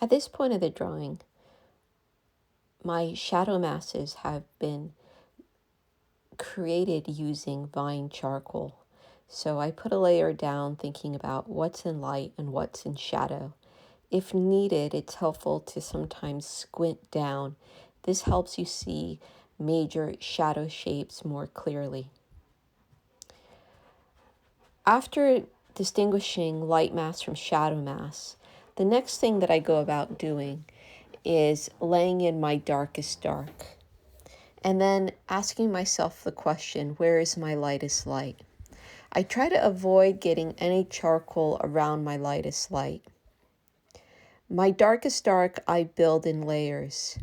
At this point of the drawing, my shadow masses have been created using vine charcoal. So I put a layer down thinking about what's in light and what's in shadow. If needed, it's helpful to sometimes squint down. This helps you see major shadow shapes more clearly. After distinguishing light mass from shadow mass, the next thing that I go about doing is laying in my darkest dark. And then asking myself the question, where is my lightest light? I try to avoid getting any charcoal around my lightest light. My darkest dark I build in layers.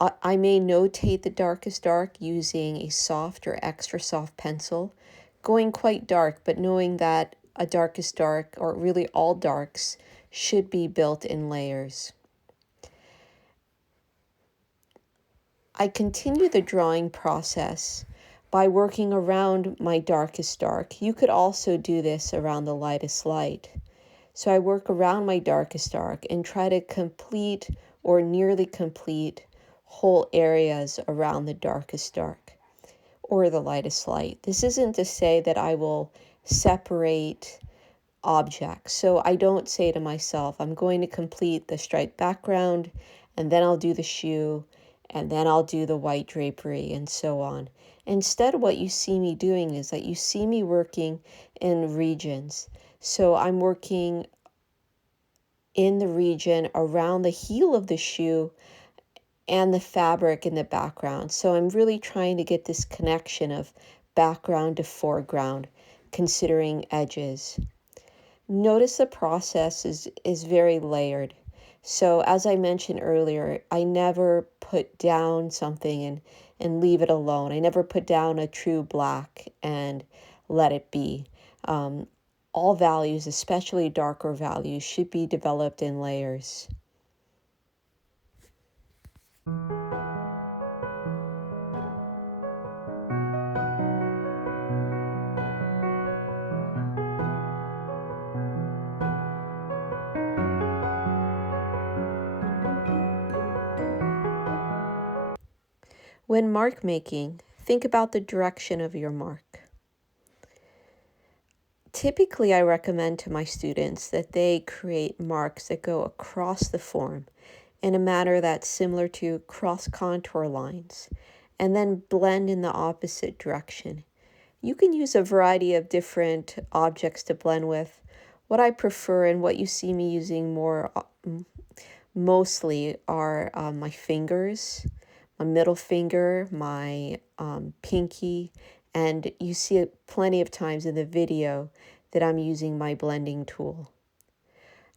I may notate the darkest dark using a soft or extra soft pencil, going quite dark, but knowing that a darkest dark, or really all darks, should be built in layers. I continue the drawing process by working around my darkest dark. You could also do this around the lightest light. So I work around my darkest dark and try to complete or nearly complete whole areas around the darkest dark or the lightest light. This isn't to say that I will separate objects. So I don't say to myself, I'm going to complete the striped background and then I'll do the shoe and then I'll do the white drapery and so on. Instead, what you see me doing is that you see me working in regions. So I'm working in the region around the heel of the shoe and the fabric in the background. So I'm really trying to get this connection of background to foreground, considering edges. Notice the process is very layered. So as I mentioned earlier, I never put down something and leave it alone. I never put down a true black and let it be. All values, especially darker values, should be developed in layers. When mark making, think about the direction of your mark. Typically, I recommend to my students that they create marks that go across the form in a manner that's similar to cross contour lines, and then blend in the opposite direction. You can use a variety of different objects to blend with. What I prefer and what you see me using mostly are my fingers, my middle finger, my pinky, and you see it plenty of times in the video that I'm using my blending tool.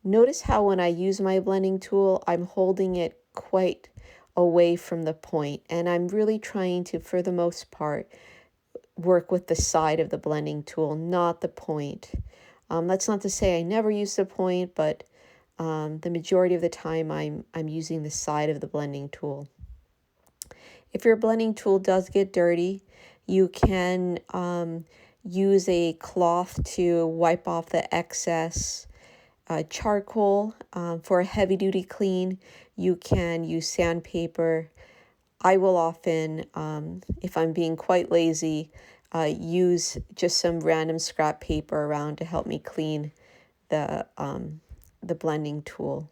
Notice how when I use my blending tool, I'm holding it quite away from the point, and I'm really trying to, for the most part, work with the side of the blending tool, not the point. That's not to say I never use the point, but the majority of the time I'm using the side of the blending tool. If your blending tool does get dirty, you can use a cloth to wipe off the excess charcoal. For a heavy-duty clean, you can use sandpaper. I will often, if I'm being quite lazy, use just some random scrap paper around to help me clean the blending tool.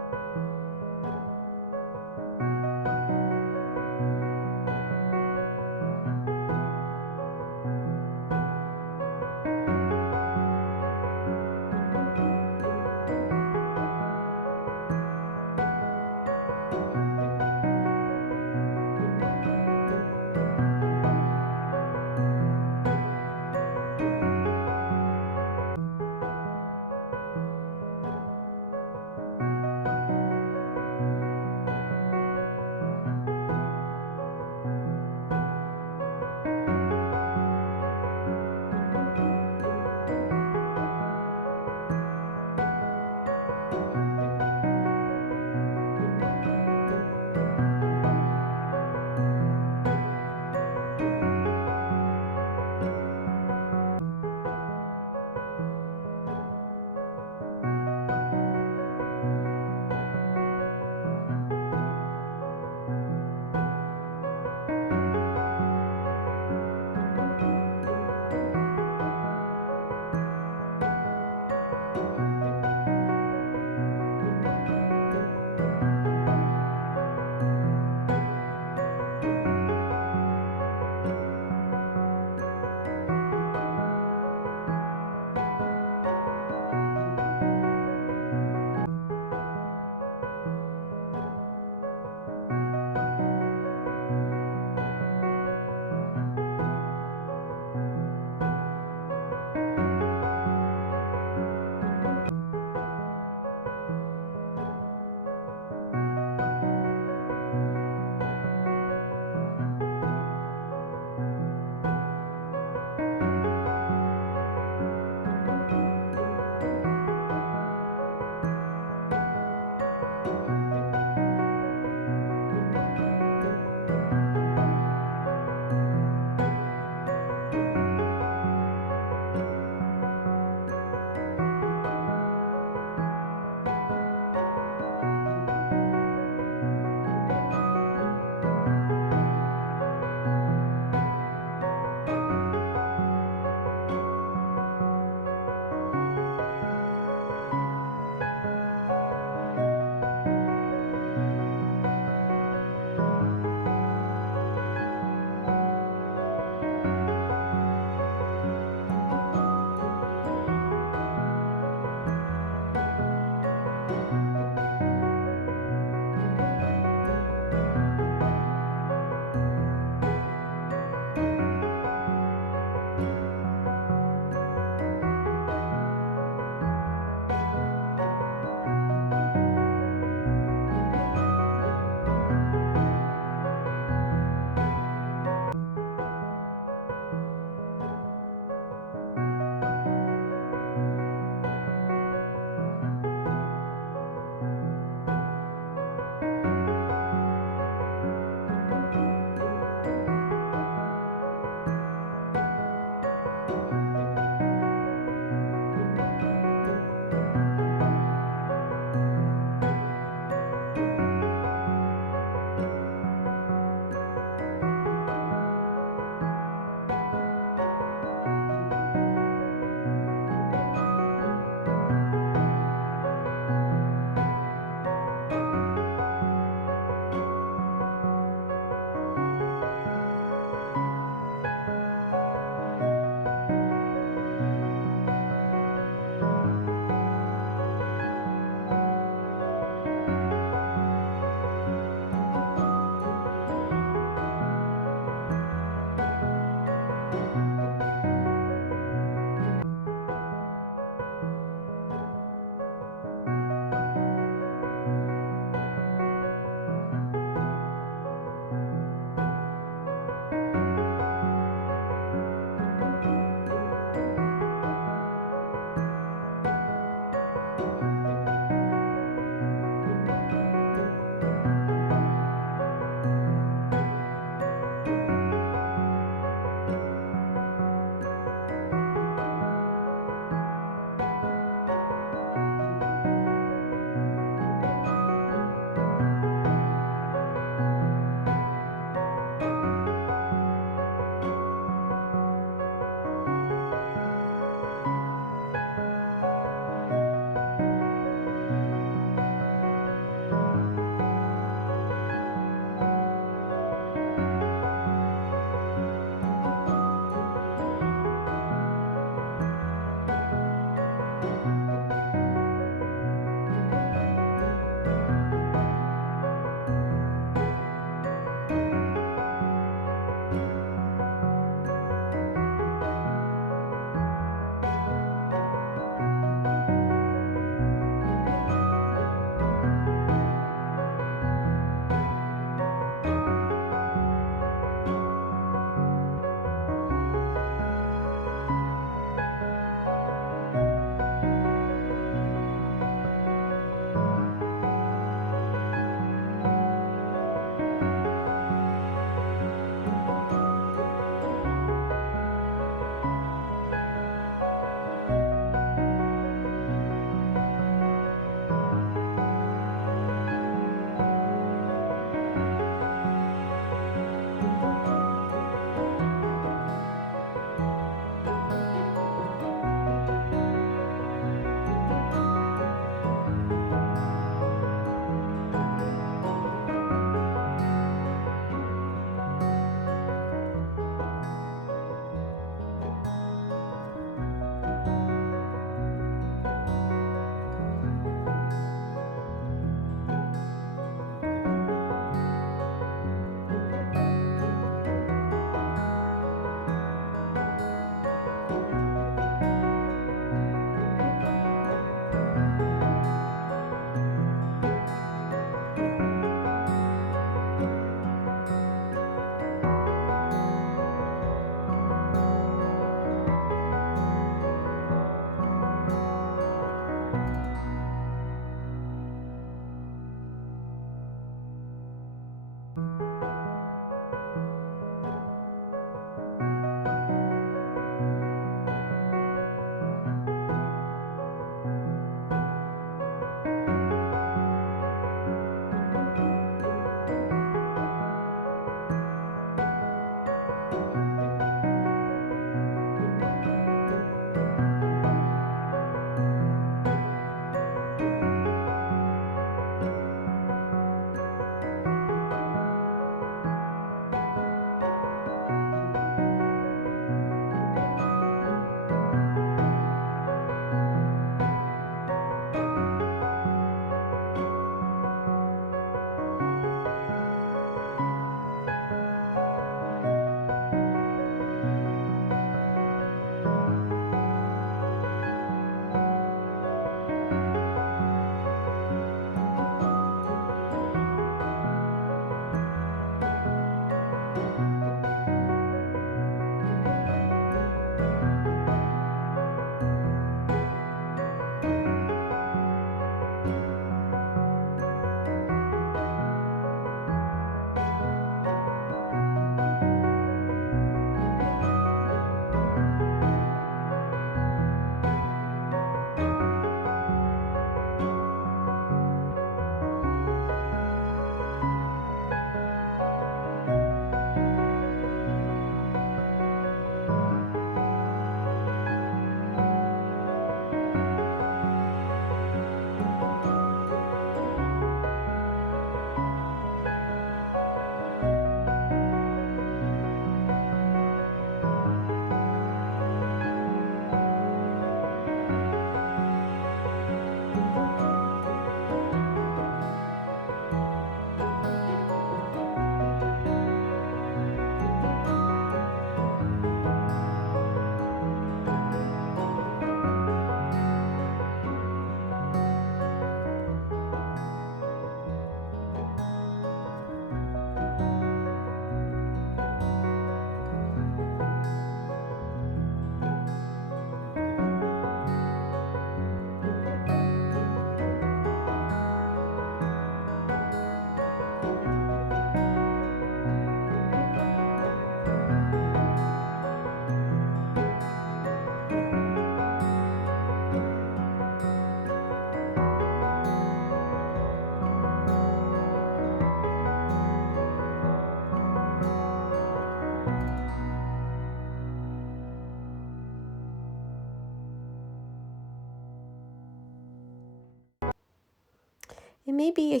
It may be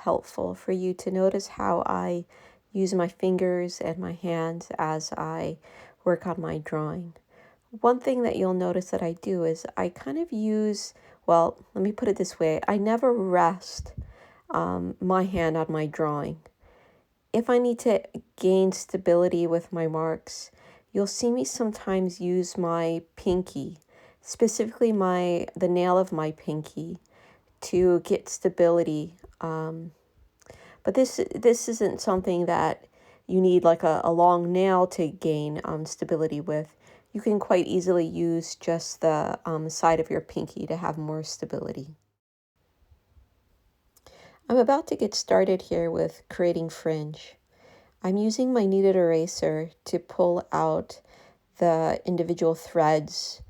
helpful for you to notice how I use my fingers and my hands as I work on my drawing. One thing that you'll notice that I do is I kind of use, well, let me put it this way, I never rest my hand on my drawing. If I need to gain stability with my marks, you'll see me sometimes use my pinky, specifically the nail of my pinky, to get stability. But this isn't something that you need like a long nail to gain stability with. You can quite easily use just the side of your pinky to have more stability. I'm about to get started here with creating fringe. I'm using my kneaded eraser to pull out the individual threads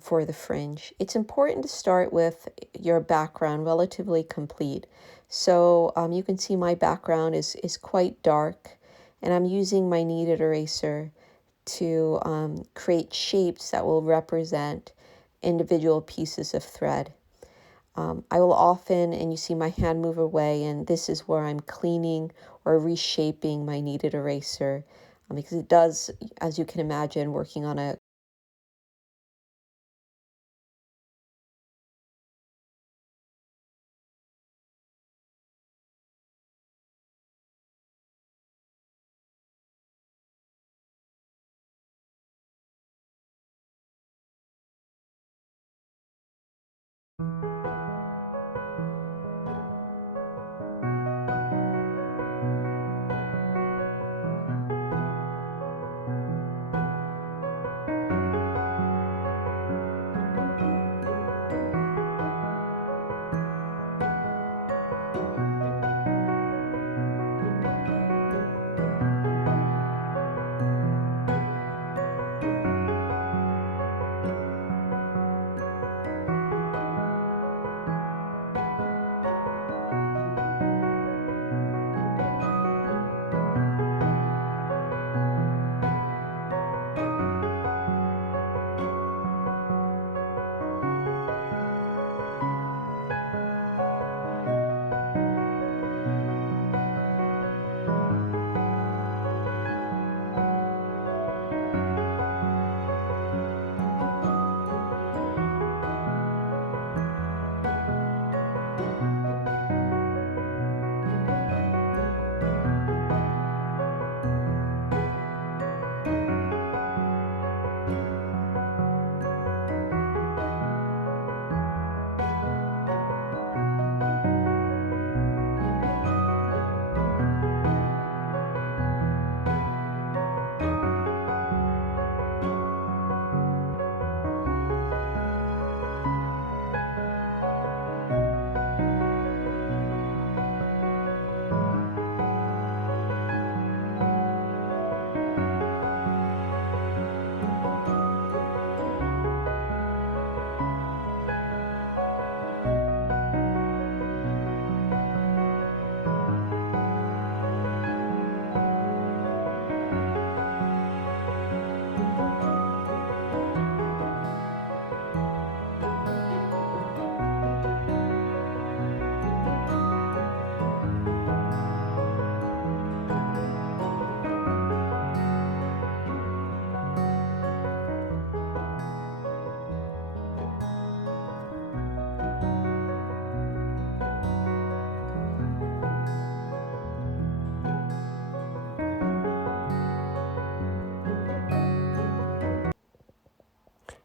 for the fringe. It's important to start with your background relatively complete. So you can see my background is quite dark, and I'm using my kneaded eraser to create shapes that will represent individual pieces of thread. I will often, and you see my hand move away, and this is where I'm cleaning or reshaping my kneaded eraser, because it does, as you can imagine, working on a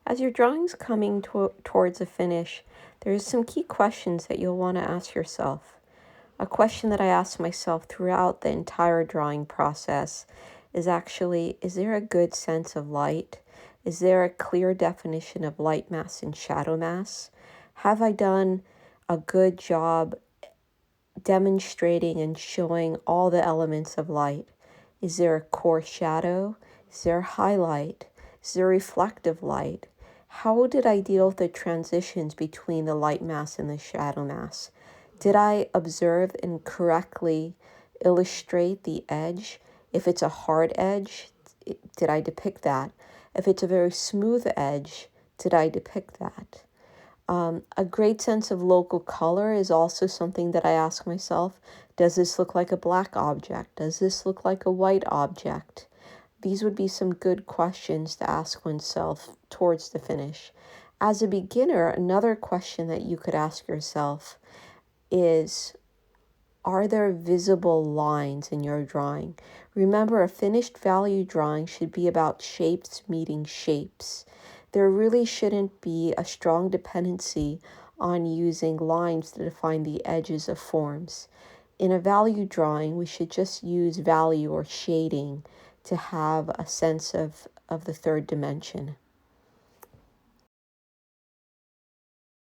As your drawing's coming towards a finish, there's some key questions that you'll want to ask yourself. A question that I ask myself throughout the entire drawing process is actually, is there a good sense of light? Is there a clear definition of light mass and shadow mass? Have I done a good job demonstrating and showing all the elements of light? Is there a core shadow? Is there a highlight? Is there reflective light? How did I deal with the transitions between the light mass and the shadow mass? Did I observe and correctly illustrate the edge? If it's a hard edge, did I depict that? If it's a very smooth edge, did I depict that? A great sense of local color is also something that I ask myself. Does this look like a black object? Does this look like a white object? These would be some good questions to ask oneself towards the finish. As a beginner, another question that you could ask yourself is, are there visible lines in your drawing? Remember, a finished value drawing should be about shapes meeting shapes. There really shouldn't be a strong dependency on using lines to define the edges of forms. In a value drawing, we should just use value or shading to have a sense of the third dimension.